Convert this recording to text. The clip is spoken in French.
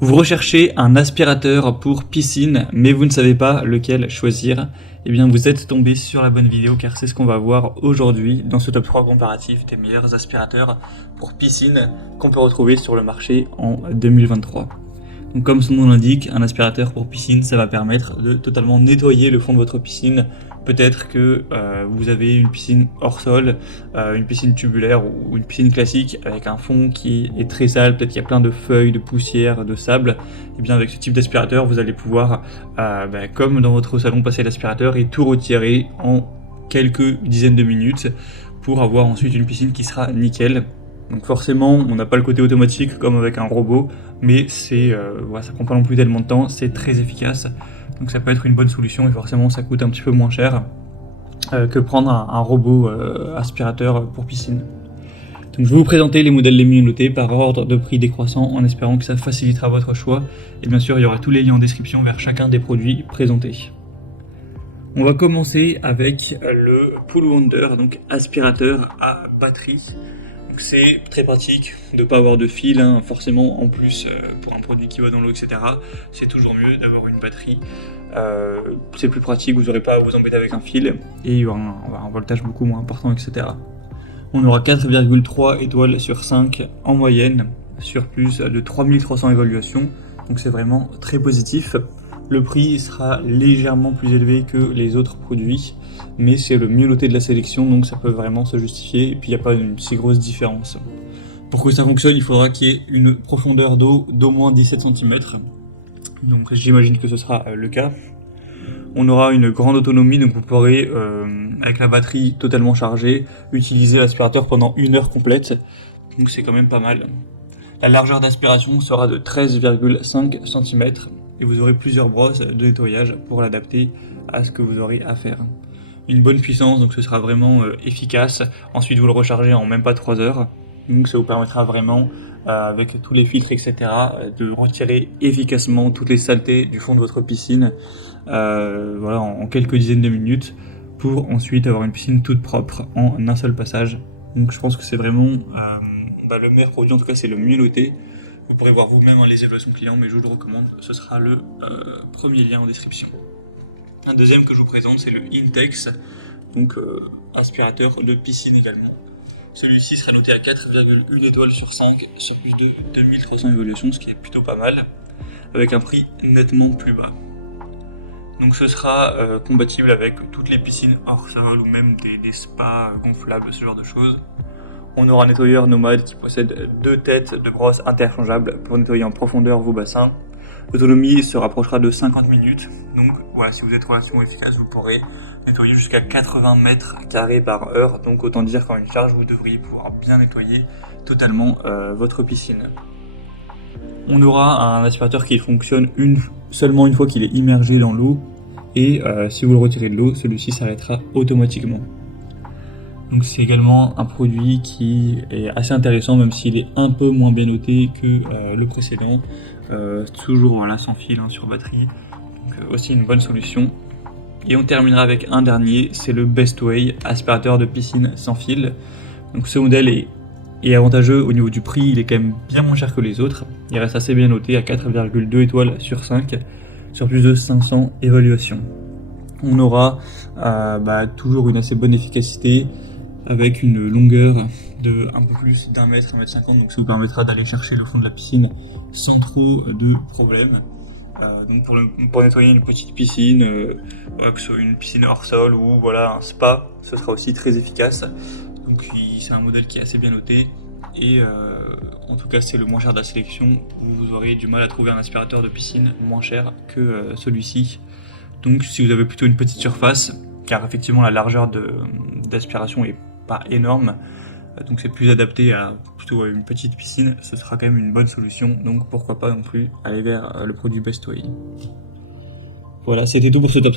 Vous recherchez un aspirateur pour piscine, mais vous ne savez pas lequel choisir. Eh bien, vous êtes tombé sur la bonne vidéo car c'est ce qu'on va voir aujourd'hui dans ce top 3 comparatif des meilleurs aspirateurs pour piscine qu'on peut retrouver sur le marché en 2023. Donc, comme son nom l'indique, un aspirateur pour piscine, ça va permettre de totalement nettoyer le fond de votre piscine. Peut-être que vous avez une piscine hors sol, une piscine tubulaire ou une piscine classique avec un fond qui est très sale, peut-être qu'il y a plein de feuilles, de poussière, de sable. Et bien avec ce type d'aspirateur, vous allez pouvoir, comme dans votre salon, passer l'aspirateur et tout retirer en quelques dizaines de minutes pour avoir ensuite une piscine qui sera nickel. Donc forcément, on n'a pas le côté automatique comme avec un robot, mais ça prend pas non plus tellement de temps, c'est très efficace. Donc ça peut être une bonne solution et forcément ça coûte un petit peu moins cher que prendre un robot aspirateur pour piscine. Donc je vais vous présenter les modèles les mieux notés par ordre de prix décroissant en espérant que ça facilitera votre choix. Et bien sûr, il y aura tous les liens en description vers chacun des produits présentés. On va commencer avec le Pool Wonder, donc aspirateur à batterie. C'est très pratique de ne pas avoir de fil, hein. Forcément en plus pour un produit qui va dans l'eau, etc. C'est toujours mieux d'avoir une batterie, c'est plus pratique, vous n'aurez pas à vous embêter avec un fil et il y aura un voltage beaucoup moins important, etc. On aura 4,3 étoiles sur 5 en moyenne sur plus de 3300 évaluations, donc c'est vraiment très positif. Le prix sera légèrement plus élevé que les autres produits, mais c'est le mieux noté de la sélection, donc ça peut vraiment se justifier, et puis il n'y a pas une si grosse différence. Pour que ça fonctionne, il faudra qu'il y ait une profondeur d'eau d'au moins 17 cm, donc j'imagine que ce sera le cas. On aura une grande autonomie, donc vous pourrez, avec la batterie totalement chargée, utiliser l'aspirateur pendant 1 heure complète, donc c'est quand même pas mal. La largeur d'aspiration sera de 13,5 cm, et vous aurez plusieurs brosses de nettoyage pour l'adapter à ce que vous aurez à faire. Une bonne puissance, donc ce sera vraiment efficace. Ensuite vous le rechargez en même pas 3 heures, donc ça vous permettra vraiment, avec tous les filtres, etc., de retirer efficacement toutes les saletés du fond de votre piscine, en quelques dizaines de minutes, pour ensuite avoir une piscine toute propre en un seul passage. Donc je pense que c'est vraiment le meilleur produit, en tout cas c'est le mieux noté. Vous pourrez voir vous-même les évaluations clients, mais je vous le recommande, ce sera le premier lien en description. Un deuxième que je vous présente, c'est le Intex, donc aspirateur de piscine également. Celui-ci sera noté à 4,1 étoiles sur 5 sur plus de 2300 évaluations, ce qui est plutôt pas mal, avec un prix nettement plus bas. Donc ce sera compatible avec toutes les piscines hors sol ou même des spas gonflables, ce genre de choses. On aura un nettoyeur nomade qui possède 2 têtes de brosse interchangeables pour nettoyer en profondeur vos bassins. L'autonomie se rapprochera de 50 minutes, donc voilà, si vous êtes relativement efficace, vous pourrez nettoyer jusqu'à 80 mètres carrés par heure, donc autant dire qu'en une charge, vous devriez pouvoir bien nettoyer totalement votre piscine. On aura un aspirateur qui fonctionne seulement une fois qu'il est immergé dans l'eau, et si vous le retirez de l'eau, celui-ci s'arrêtera automatiquement. Donc c'est également un produit qui est assez intéressant, même s'il est un peu moins bien noté que le précédent. Toujours sans fil sur batterie, donc aussi une bonne solution. Et on terminera avec un dernier, c'est le Bestway, aspirateur de piscine sans fil. Donc ce modèle est avantageux au niveau du prix, il est quand même bien moins cher que les autres. Il reste assez bien noté à 4,2 étoiles sur 5 sur plus de 500 évaluations. On aura toujours une assez bonne efficacité, avec une longueur de un peu plus d'1 mètre, 1,50 m, donc ça vous permettra d'aller chercher le fond de la piscine sans trop de problèmes. Donc pour nettoyer une petite piscine, que ce soit une piscine hors sol ou un spa, ce sera aussi très efficace. Donc c'est un modèle qui est assez bien noté, et en tout cas c'est le moins cher de la sélection. Vous aurez du mal à trouver un aspirateur de piscine moins cher que celui-ci. Donc si vous avez plutôt une petite surface, car effectivement la largeur d'aspiration est pas énorme, donc c'est plus adapté à plutôt une petite piscine, ce sera quand même une bonne solution, donc pourquoi pas non plus aller vers le produit Bestway. Voilà, c'était tout pour ce top